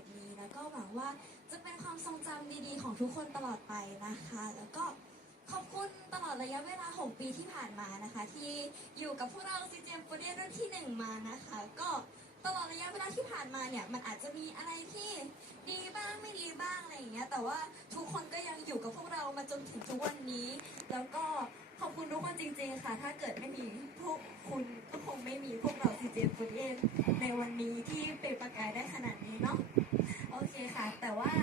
จนี้ แล้วก็หวังว่าจะเป็นความทรงจำดีๆ ของทุกคนตลอดไปนะคะ แล้วก็ขอบคุณตลอดระยะเวลา 6 ปีที่ผ่านมานะคะ ที่อยู่กับพวกเราซีเจมโปรเดียรุ่นที่ 1 มานะคะ ก็ตลอดระยะเวลาที่ผ่านมาเนี่ย มันอาจจะมีอะไรที่ดีบ้างไม่ดีบ้างอะไรอย่างเงี้ย แต่ว่าทุกคนก็ยังอยู่กับพวกเรามาจนถึงทุกวันนี้ แล้วก็ขอบคุณทุกคนจริง ๆ ค่ะ ถ้าเกิดไม่มีพวกคุณก็คงไม่มีพวกเราซีเจมโปรเดียในวันนี้ที่เป็นประกายได้ขนาดนี้เนาะ แต่ว่า